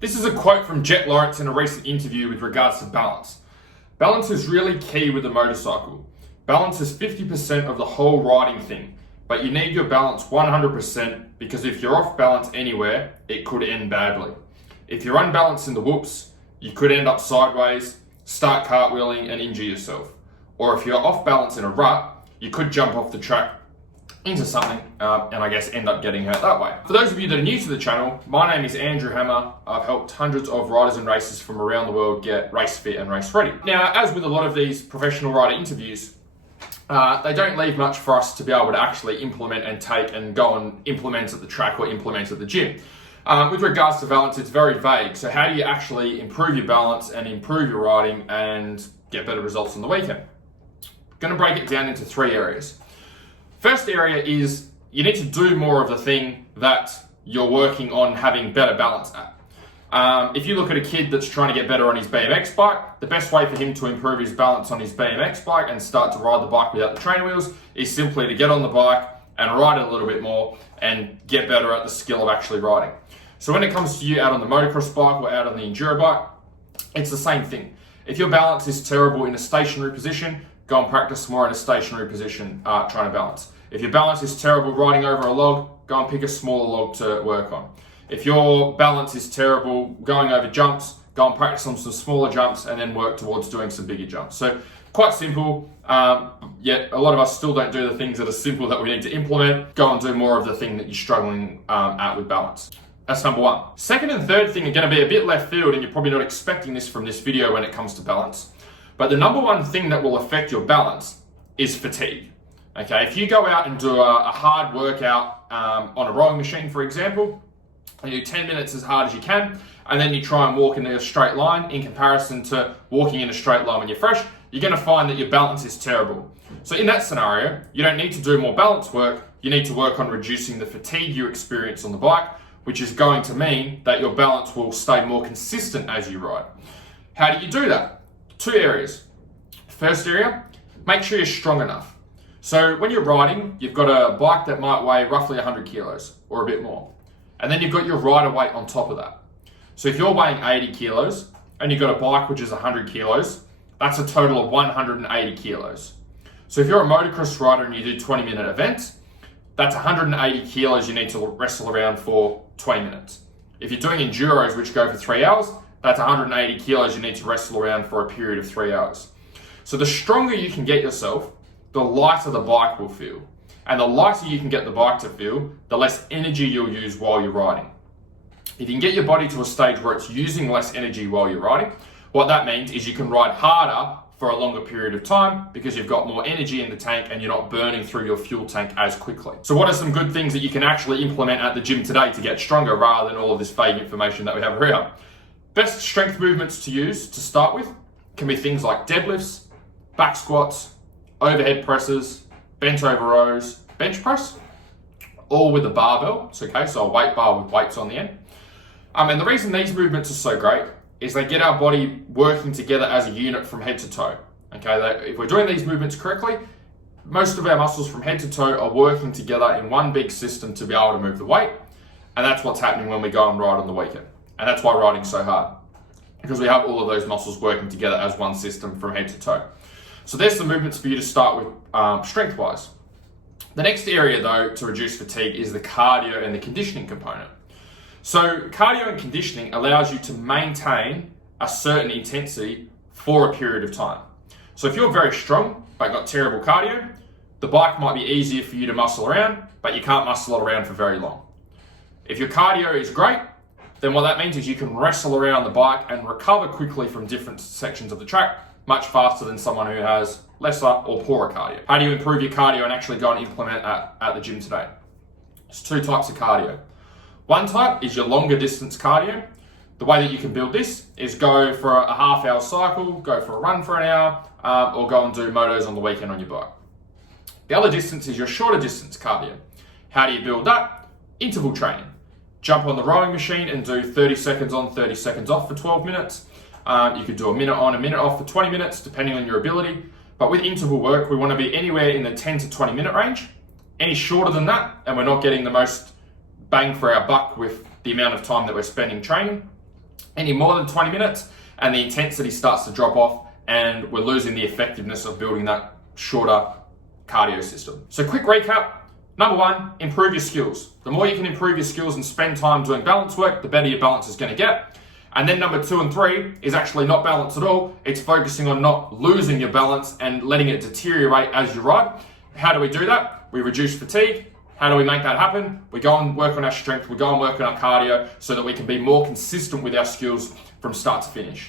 This is a quote from Jett Lawrence in a recent interview with regards to balance. Balance is really key with a motorcycle. Balance is 50% of the whole riding thing, but you need your balance 100% because if you're off balance anywhere, it could end badly. If you're unbalanced in the whoops, you could end up sideways, start cartwheeling and injure yourself. Or if you're off balance in a rut, you could jump off the track into something and I guess end up getting hurt that way. For those of you that are new to the channel, my name is Andrew Hammer. I've helped hundreds of riders and racers from around the world get race fit and race ready. Now, as with a lot of these professional rider interviews, they don't leave much for us to be able to actually implement and take and go and implement at the track or implement at the gym. With regards to balance, it's very vague. So how do you actually improve your balance and improve your riding and get better results on the weekend? I'm going to break it down into three areas. First area is you need to do more of the thing that you're working on having better balance at. If you look at a kid that's trying to get better on his BMX bike, the best way for him to improve his balance on his BMX bike and start to ride the bike without the train wheels is simply to get on the bike and ride it a little bit more and get better at the skill of actually riding. So when it comes to you out on the motocross bike or out on the enduro bike, it's the same thing. If your balance is terrible in a stationary position, go and practice more in a stationary position trying to balance. If your balance is terrible riding over a log, go and pick a smaller log to work on. If your balance is terrible going over jumps, go and practice on some smaller jumps and then work towards doing some bigger jumps. So quite simple, yet a lot of us still don't do the things that are simple that we need to implement. Go and do more of the thing that you're struggling at with balance. That's number one. Second and third thing are going to be a bit left field and you're probably not expecting this from this video when it comes to balance. But the number one thing that will affect your balance is fatigue. Okay, if you go out and do a hard workout on a rowing machine, for example, and you do 10 minutes as hard as you can, and then you try and walk in a straight line in comparison to walking in a straight line when you're fresh, you're going to find that your balance is terrible. So in that scenario, you don't need to do more balance work, you need to work on reducing the fatigue you experience on the bike, which is going to mean that your balance will stay more consistent as you ride. How do you do that? Two areas. First area, make sure you're strong enough. So when you're riding, you've got a bike that might weigh roughly 100 kilos or a bit more. And then you've got your rider weight on top of that. So if you're weighing 80 kilos and you've got a bike which is 100 kilos, that's a total of 180 kilos. So if you're a motocross rider and you do 20-minute events, that's 180 kilos you need to wrestle around for 20 minutes. If you're doing enduros which go for 3 hours, that's 180 kilos you need to wrestle around for a period of 3 hours. So the stronger you can get yourself, the lighter the bike will feel. And the lighter you can get the bike to feel, the less energy you'll use while you're riding. If you can get your body to a stage where it's using less energy while you're riding, what that means is you can ride harder for a longer period of time because you've got more energy in the tank and you're not burning through your fuel tank as quickly. So what are some good things that you can actually implement at the gym today to get stronger rather than all of this vague information that we have here? Best strength movements to use to start with can be things like deadlifts, back squats, overhead presses, bent over rows, bench press, all with a barbell. It's okay, so a weight bar with weights on the end. And the reason these movements are so great is they get our body working together as a unit from head to toe. Okay, if we're doing these movements correctly, most of our muscles from head to toe are working together in one big system to be able to move the weight. And that's what's happening when we go and ride on the weekend. And that's why riding's so hard, because we have all of those muscles working together as one system from head to toe. So there's some movements for you to start with strength-wise. The next area, though, to reduce fatigue is the cardio and the conditioning component. So cardio and conditioning allows you to maintain a certain intensity for a period of time. So if you're very strong but got terrible cardio, the bike might be easier for you to muscle around, but you can't muscle it around for very long. If your cardio is great, then what that means is you can wrestle around the bike and recover quickly from different sections of the track much faster than someone who has lesser or poorer cardio. How do you improve your cardio and actually go and implement at the gym today? There's two types of cardio. One type is your longer distance cardio. The way that you can build this is go for a half-hour cycle, go for a run for an hour, or go and do motos on the weekend on your bike. The other distance is your shorter distance cardio. How do you build that? Interval training. Jump on the rowing machine and do 30 seconds on, 30 seconds off for 12 minutes. You could do a minute on, a minute off for 20 minutes, depending on your ability. But with interval work, we want to be anywhere in the 10 to 20 minute range. Any shorter than that, and we're not getting the most bang for our buck with the amount of time that we're spending training, any more than 20 minutes, and the intensity starts to drop off, and we're losing the effectiveness of building that shorter cardio system. So quick recap. Number one, improve your skills. The more you can improve your skills and spend time doing balance work, the better your balance is going to get. And then number 2 and 3 is actually not balance at all. It's focusing on not losing your balance and letting it deteriorate as you ride. How do we do that? We reduce fatigue. How do we make that happen? We go and work on our strength. We go and work on our cardio so that we can be more consistent with our skills from start to finish.